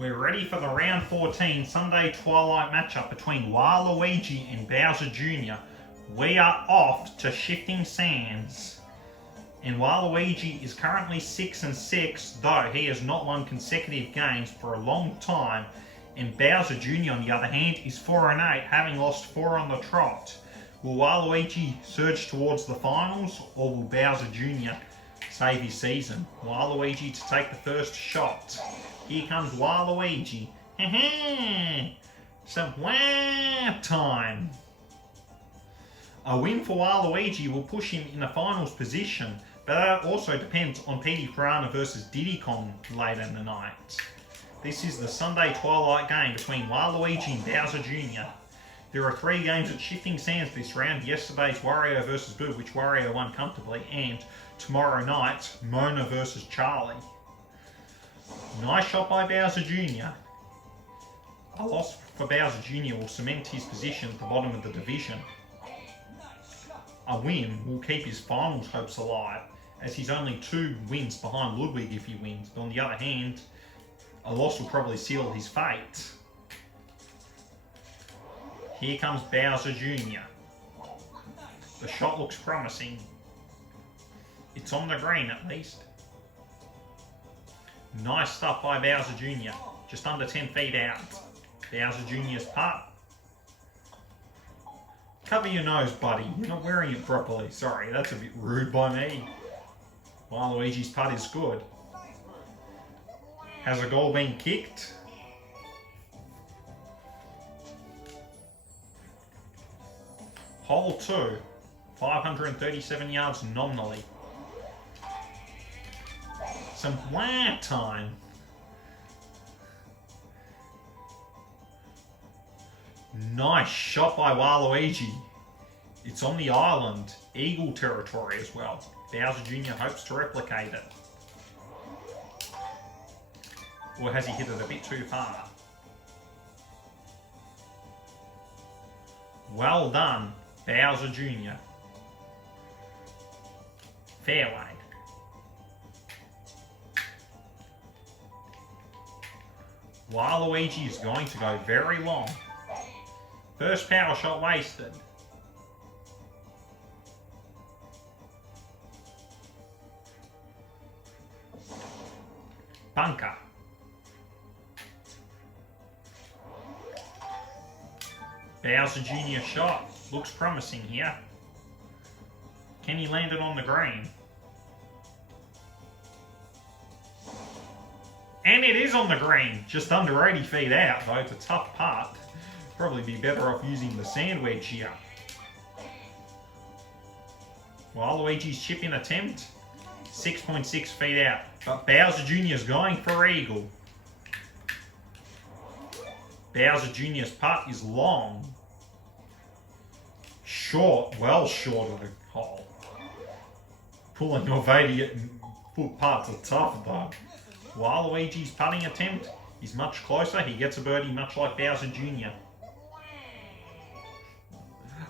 We're ready for the round 14 Sunday Twilight matchup between Waluigi and Bowser Jr. We are off to Shifting Sands. And Waluigi is currently 6-6, though he has not won consecutive games for a long time. And Bowser Jr. on the other hand is 4-8, having lost 4 on the trot. Will Waluigi surge towards the finals, or will Bowser Jr. save his season? Waluigi to take the first shot. Here comes Waluigi. Some wow time. A win for Waluigi will push him in the finals position, but that also depends on Petey Piranha versus Diddy Kong later in the night. This is the Sunday Twilight game between Waluigi and Bowser Jr. There are 3 games at Shifting Sands this round. Yesterday's Wario versus Boo, which Wario won comfortably, and tomorrow night, Mona versus Charlie. Nice shot by Bowser Jr. A loss for Bowser Jr. will cement his position at the bottom of the division. A win will keep his finals hopes alive, as he's only 2 wins behind Ludwig if he wins, but on the other hand, a loss will probably seal his fate. Here comes Bowser Jr. The shot looks promising. It's on the green at least. Nice stuff by Bowser Jr. Just under 10 feet out. Bowser Jr.'s putt. Cover your nose, buddy. You're not wearing it properly. Sorry, that's a bit rude by me. Waluigi's putt is good. Has a goal been kicked? Hole 2. 537 yards nominally. Some wow time. Nice shot by Waluigi. It's on the island. Eagle territory as well. Bowser Jr. hopes to replicate it. Or has he hit it a bit too far? Well done, Bowser Jr. Fairway. Waluigi is going to go very long. First power shot wasted. Bunker. Bowser Jr. shot. Looks promising here. Can he land it on the green? And it is on the green. Just under 80 feet out, though. It's a tough putt. Probably be better off using the sand wedge here. Waluigi's chip-in attempt. 6.6 feet out. But Bowser Jr. is going for eagle. Bowser Jr.'s putt is long. Short, well short of the hole. Pulling off 80-foot putts are tough though. Waluigi's putting attempt is much closer. He gets a birdie much like Bowser Jr.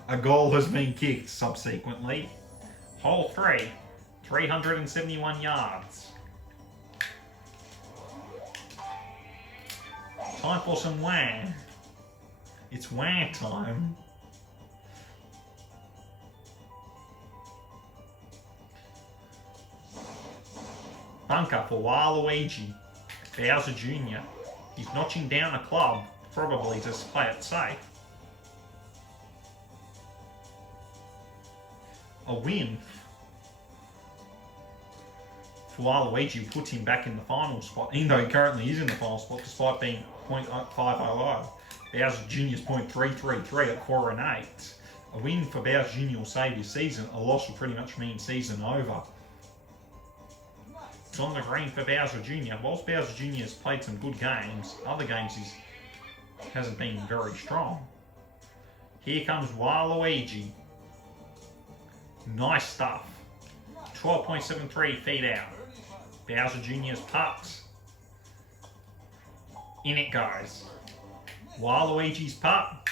A goal has been kicked subsequently. Hole 3, 371 yards. Time for some wang. It's wang time. Bunker for Waluigi. Bowser Jr. He's notching down a club, probably to play it safe. A win for Waluigi puts him back in the final spot, even though he currently is in the final spot despite being .500. Bowser Jr.'s .333 at 4-8. A win for Bowser Jr. will save his season. A loss will pretty much mean season over. It's on the green for Bowser Jr. Whilst Bowser Jr. has played some good games, other games he hasn't been very strong. Here comes Waluigi. Nice stuff. 12.73 feet out. Bowser Jr.'s putt. In it goes. Waluigi's putt.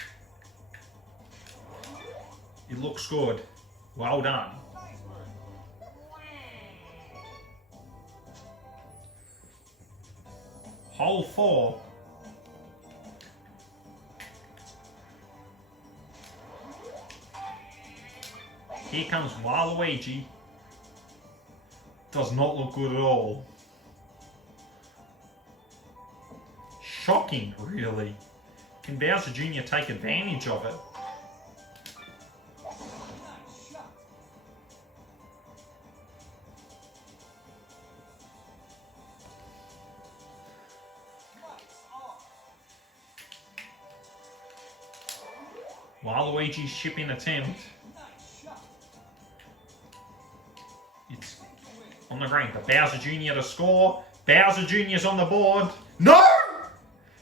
It looks good. Well done. Hole 4, Here comes Waluigi. Does not look good at all. Shocking, really. Can Bowser Jr. take advantage of it? Waluigi's shipping attempt. It's on the ground for Bowser Jr. to score. Bowser Jr.'s on the board. No!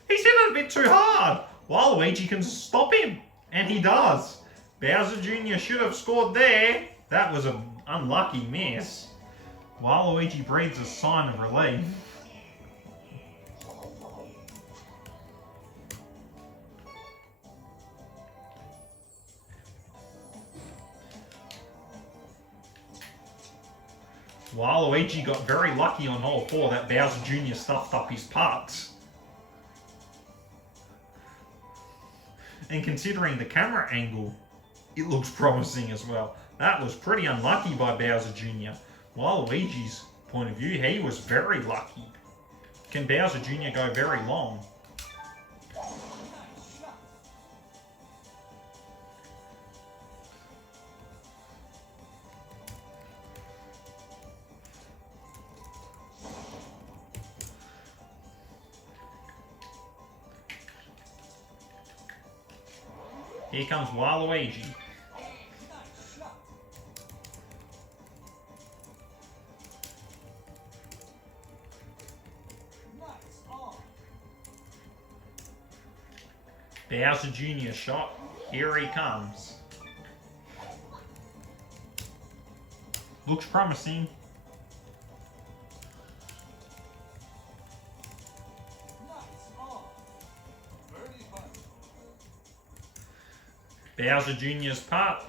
He's hit it a bit too hard. Waluigi can stop him, and he does. Bowser Jr. should have scored there. That was an unlucky miss. Waluigi breathes a sign of relief. Waluigi got very lucky on hole 4 that Bowser Jr. stuffed up his putts. And considering the camera angle, it looks promising as well. That was pretty unlucky by Bowser Jr. Waluigi's point of view, he was very lucky. Can Bowser Jr. go very long? Here comes Waluigi. Bowser Jr. shot. Here he comes. Looks promising. Bowser Jr.'s putt.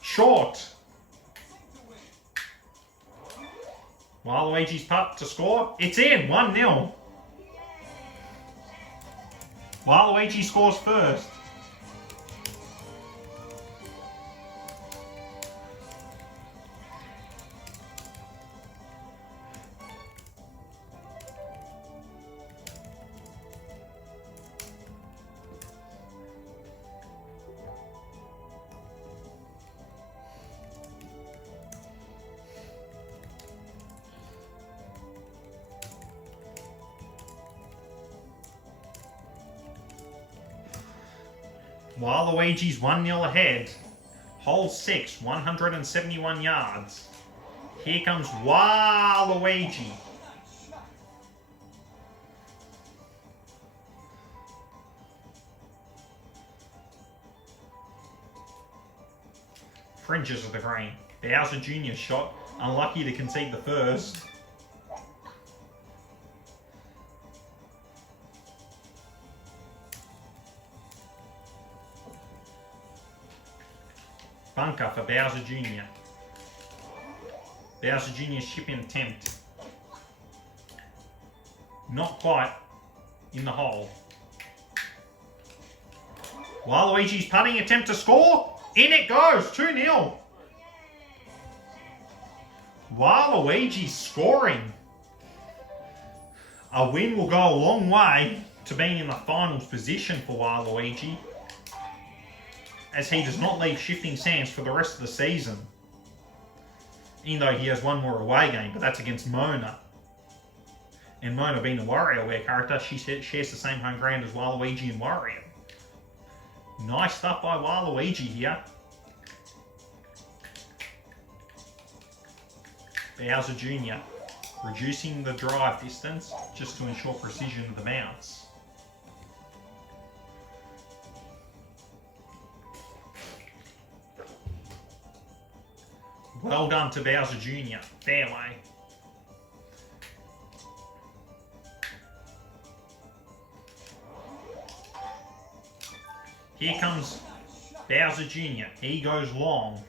Short. Waluigi's putt to score. It's in. 1-0. Waluigi scores first. Waluigi's 1-0 ahead. Hole 6, 171 yards. Here comes Waluigi. Fringes of the green. Bowser Jr. shot. Unlucky to concede the first. Bunker for Bowser Jr. Bowser Jr.'s shipping attempt. Not quite in the hole. Waluigi's putting attempt to score. In it goes. 2-0. Waluigi's scoring. A win will go a long way to being in the finals position for Waluigi, as he does not leave shifting sands for the rest of the season. Even though he has one more away game, but that's against Mona. And Mona being a WarioWare character, she shares the same home ground as Waluigi and Wario. Nice stuff by Waluigi here. Bowser Jr. reducing the drive distance just to ensure precision of the bounce. Well done to Bowser Jr. Fairway. Here comes Bowser Jr. He goes long.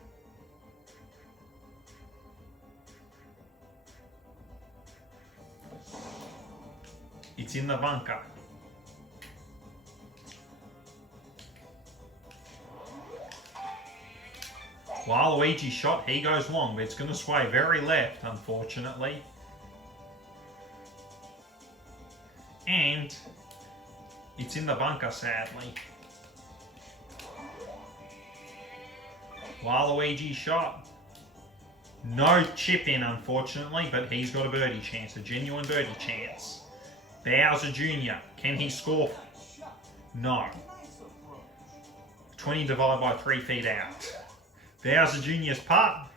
It's in the bunker. Waluigi's shot, he goes long, but it's going to sway very left, unfortunately. And it's in the bunker, sadly. Waluigi's shot. No chip in, unfortunately, but he's got a birdie chance, a genuine birdie chance. Bowser Jr., can he score? No. 20 divided by 3 feet out. Bowser Jr.'s putt,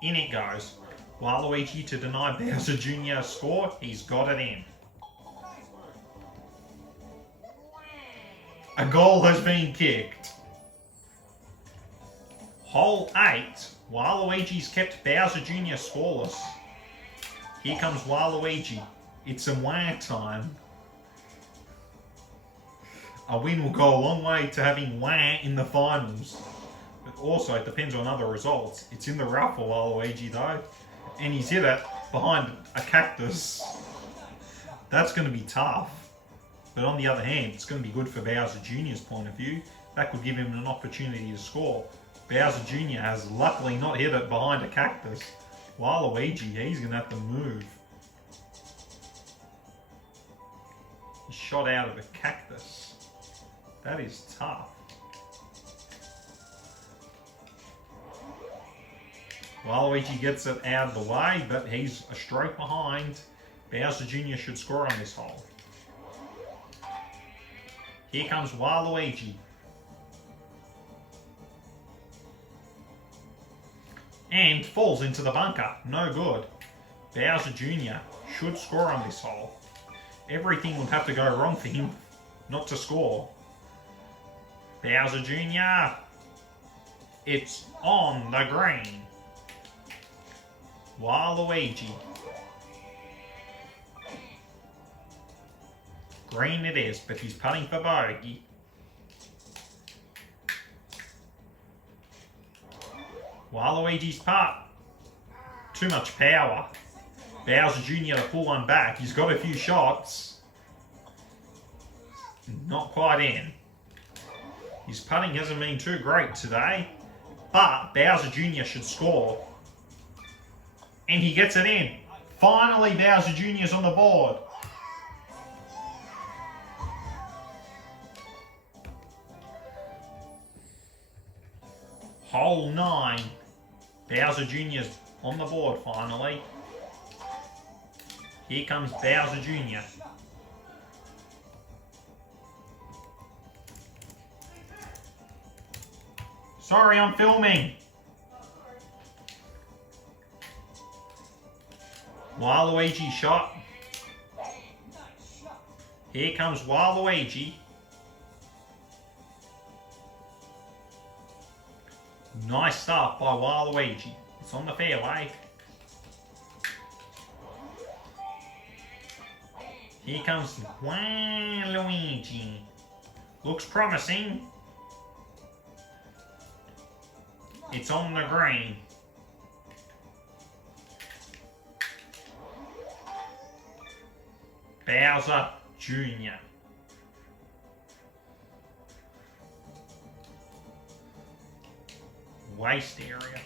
in it goes. Waluigi to deny Bowser Jr.'s score, he's got it in. A goal has been kicked. Hole 8, Waluigi's kept Bowser Jr. scoreless. Here comes Waluigi. It's a wah time. A win will go a long way to having wah in the finals. But also, it depends on other results. It's in the rough for Waluigi though. And he's hit it behind a cactus. That's going to be tough. But on the other hand, it's going to be good for Bowser Jr.'s point of view. That could give him an opportunity to score. Bowser Jr. has luckily not hit it behind a cactus. Waluigi, he's going to have to move. He shot out of a cactus. That is tough. Waluigi gets it out of the way, but he's a stroke behind. Bowser Jr. should score on this hole. Here comes Waluigi. And falls into the bunker. No good. Bowser Jr. should score on this hole. Everything would have to go wrong for him not to score. Bowser Jr. It's on the green. Waluigi. Green it is, but he's putting for bogey. Waluigi's putt. Too much power. Bowser Jr. to pull one back. He's got a few shots. Not quite in. His putting hasn't been too great today, but Bowser Jr. should score. And he gets it in. Finally, Bowser Jr.'s on the board. Hole 9. Bowser Jr.'s on the board finally. Here comes Bowser Jr. Sorry, I'm filming. Waluigi shot. Here comes Waluigi. Nice start by Waluigi. It's on the fairway. Here comes Waluigi. Looks promising. It's on the green. Bowser Jr. Waste area.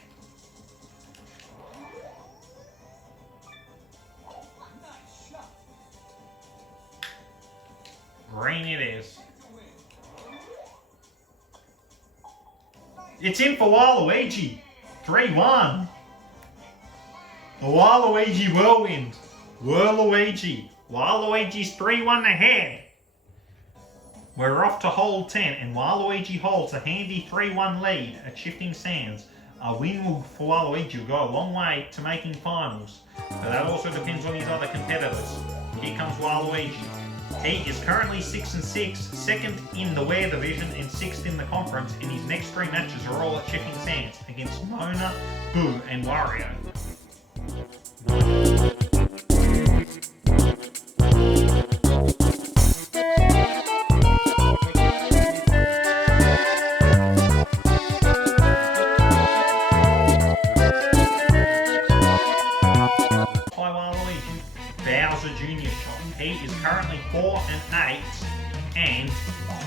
Green it is. It's in for Waluigi. 3-1. The Waluigi whirlwind. Waluigi. Waluigi's 3-1 ahead. We're off to hole 10 and Waluigi holds a handy 3-1 lead at Shifting Sands. A win for Waluigi will go a long way to making finals, but that also depends on his other competitors. Here comes Waluigi. He is currently 6-6, second in the Wear division and 6th in the conference, and his next 3 matches are all at Shifting Sands against Mona, Boo and Wario. Bowser Jr. shot. He is currently 4-8 and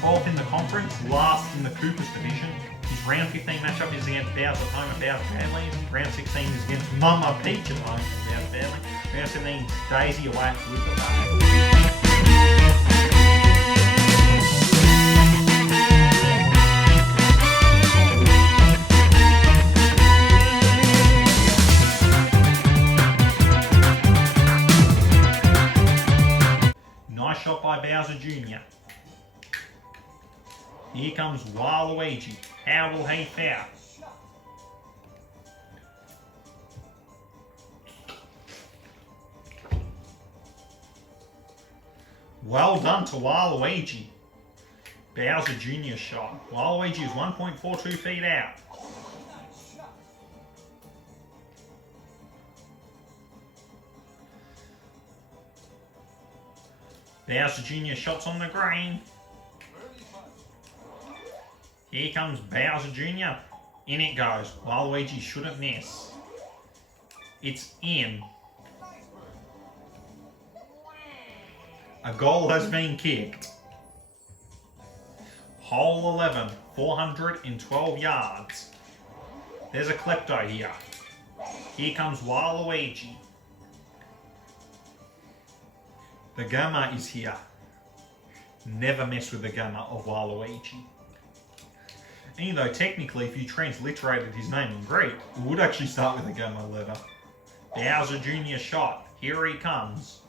12th in the conference, last in the Koopa's division. His Round 15 matchup is against Bowser at home at Bowser Badlands. Round 16 is against Mama Peach at home at Bowser Badlands. Round 17 is Daisy away at Koopa. Nice shot by Bowser Jr. Here comes Waluigi. How will he fare? Well done to Waluigi. Bowser Jr. shot. Waluigi is 1.42 feet out. Bowser Jr. shots on the green. Here comes Bowser Jr. In it goes. Waluigi shouldn't miss. It's in. A goal has been kicked. Hole 11, 412 yards. There's a klepto here. Here comes Waluigi. The Gamma is here. Never mess with the Gamma of Waluigi. Even though technically if you transliterated his name in Greek, it would actually start with a Gamma letter. Bowser Jr. shot. Here he comes.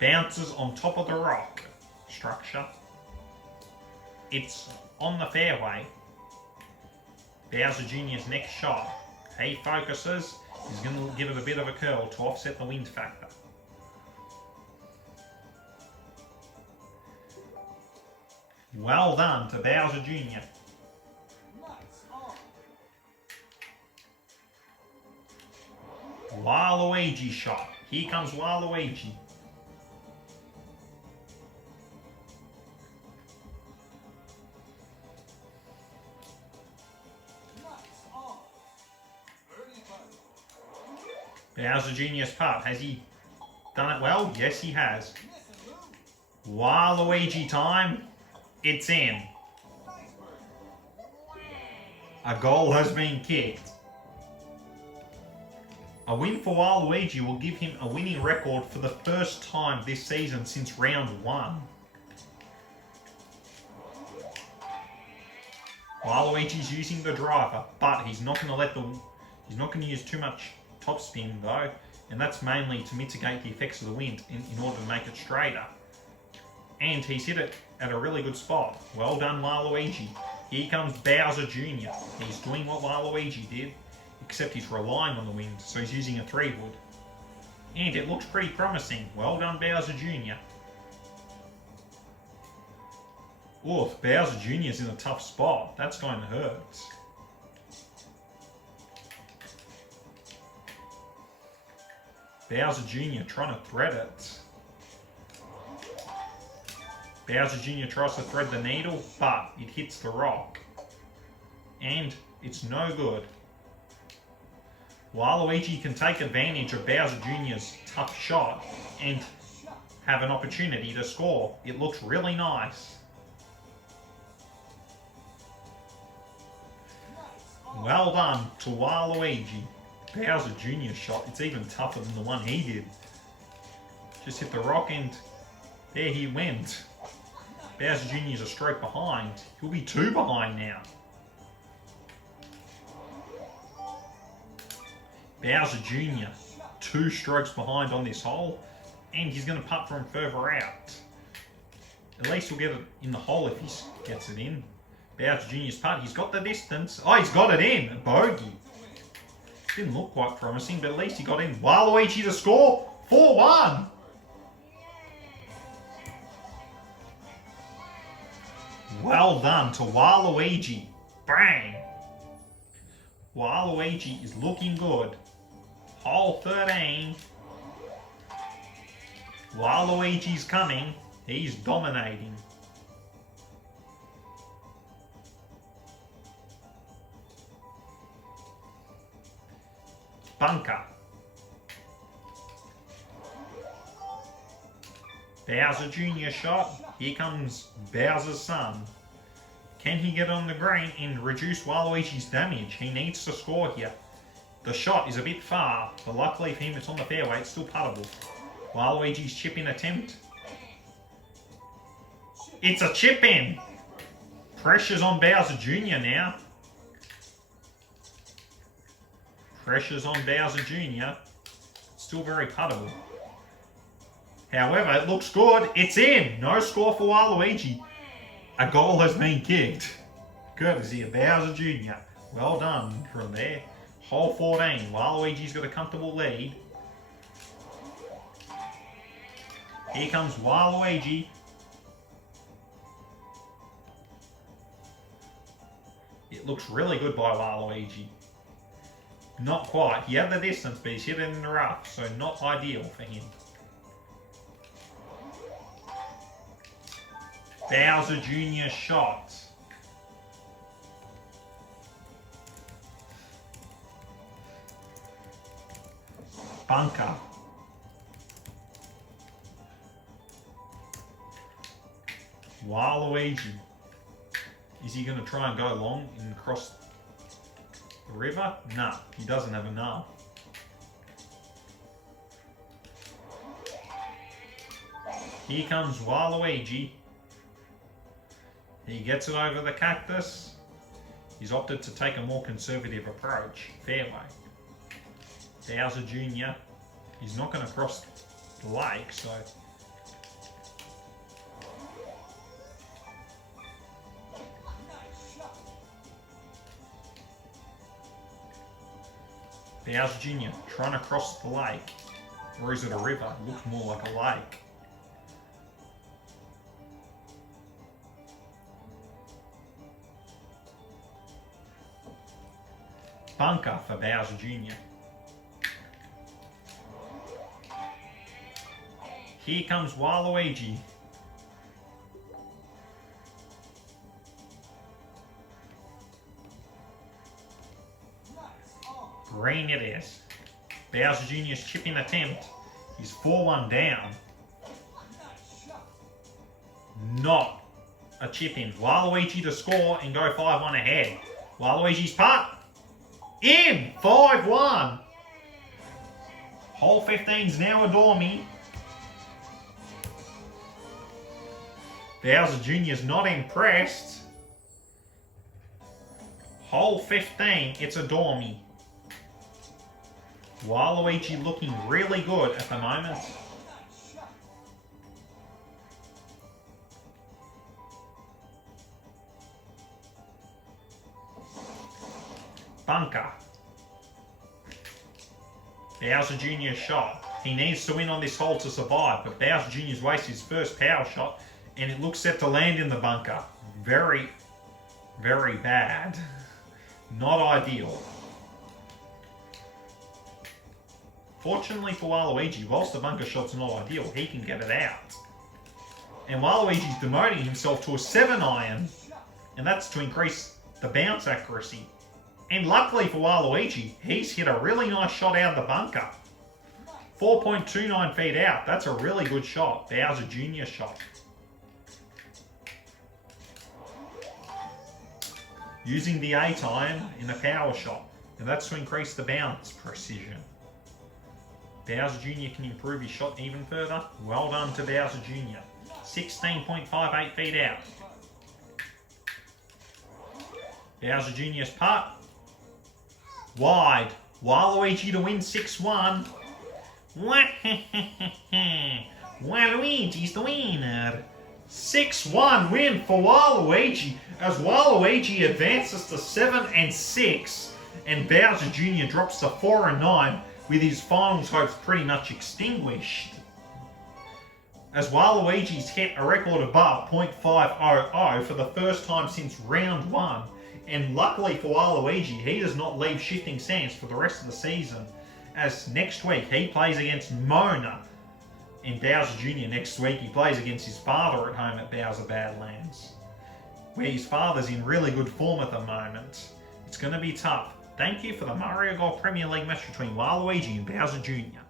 Bounces on top of the rock structure. It's on the fairway. Bowser Jr.'s next shot. He focuses. He's going to give it a bit of a curl to offset the wind factor. Well done to Bowser Jr. Waluigi shot. Here comes Waluigi. Bowser Jr.'s putt. Has he done it well? Yes, he has. Waluigi time. It's in. A goal has been kicked. A win for Waluigi will give him a winning record for the first time this season since round 1. Waluigi's using the driver, but he's not going to use too much topspin though, and that's mainly to mitigate the effects of the wind in order to make it straighter. And he's hit it at a really good spot. Well done, Waluigi. Here comes Bowser Jr. He's doing what Waluigi did, except he's relying on the wind, so he's using a 3-wood. And it looks pretty promising. Well done, Bowser Jr. Oof, Bowser Jr. is in a tough spot. That's going to hurt. Bowser Jr. trying to thread it. Bowser Jr. tries to thread the needle, but it hits the rock. And it's no good. Waluigi can take advantage of Bowser Jr.'s tough shot and have an opportunity to score. It looks really nice. Well done to Waluigi. Bowser Jr.'s shot, it's even tougher than the one he did. Just hit the rock and there he went. Bowser Jr. is a stroke behind. He'll be 2 behind now. Bowser Jr. 2 strokes behind on this hole, and he's going to putt from further out. At least he'll get it in the hole if he gets it in. Bowser Jr.'s putt, he's got the distance. Oh, he's got it in. A bogey. Didn't look quite promising, but at least he got in. Waluigi to score. 4-1. Well done to Waluigi. Bang. Waluigi is looking good. Hole 13. Waluigi's coming. He's dominating. Bunker. Bowser Jr. shot. Here comes Bowser's son. Can he get on the green and reduce Waluigi's damage? He needs to score here. The shot is a bit far, but luckily for him it's on the fairway, it's still puttable. Waluigi's chip-in attempt. It's a chip-in! Pressure's on Bowser Jr. now. Pressure's on Bowser Jr. Still very puttable. However, it looks good. It's in! No score for Waluigi. A goal has been kicked. Courtesy of Bowser Jr. Well done from there. Hole 14. Waluigi's got a comfortable lead. Here comes Waluigi. It looks really good by Waluigi. Not quite. He had the distance, but he's hit it in the rough, so not ideal for him. Bowser Jr. shot. Bunker. Waluigi. Is he going to try and go long and cross the river? No, he doesn't have enough. Here comes Waluigi. He gets it over the cactus. He's opted to take a more conservative approach. Fairway. Bowser Jr. He's not going to cross the lake, so... Bowser Jr. trying to cross the lake. Or is it a river? It looks more like a lake. Bunker for Bowser Jr. Here comes Waluigi. Green it is. Bowser Jr.'s chip-in attempt. He's 4-1 down. Not a chip-in. Waluigi to score and go 5-1 ahead. Waluigi's putt. In! 5-1. Hole 15's now adore me. Bowser Jr.'s not impressed. Hole 15, it's adore me. Waluigi looking really good at the moment. Bunker. Bowser Jr.'s shot. He needs to win on this hole to survive, but Bowser Jr.'s wasted his first power shot, and it looks set to land in the bunker. Very, very bad. Not ideal. Fortunately for Waluigi, whilst the bunker shot's not ideal, he can get it out. And Waluigi's demoting himself to a 7-iron, and that's to increase the bounce accuracy. And luckily for Waluigi, he's hit a really nice shot out of the bunker. 4.29 feet out. That's a really good shot. Bowser Jr. shot. Using the 8-iron in a power shot. And that's to increase the bounce precision. Bowser Jr. can improve his shot even further. Well done to Bowser Jr. 16.58 feet out. Bowser Jr.'s putt. Wide. Waluigi to win 6-1. Waluigi's the winner. 6-1 win for Waluigi as Waluigi advances to 7-6 and Bowser Jr. drops to 4-9 with his finals hopes pretty much extinguished. As Waluigi's hit a record above .500 for the first time since round 1. And luckily for Waluigi, he does not leave shifting sands for the rest of the season, as next week he plays against Mona. And Bowser Jr. next week he plays against his father at home at Bowser Badlands, where his father's in really good form at the moment. It's going to be tough. Thank you for the Mario Golf Premier League match between Waluigi and Bowser Jr.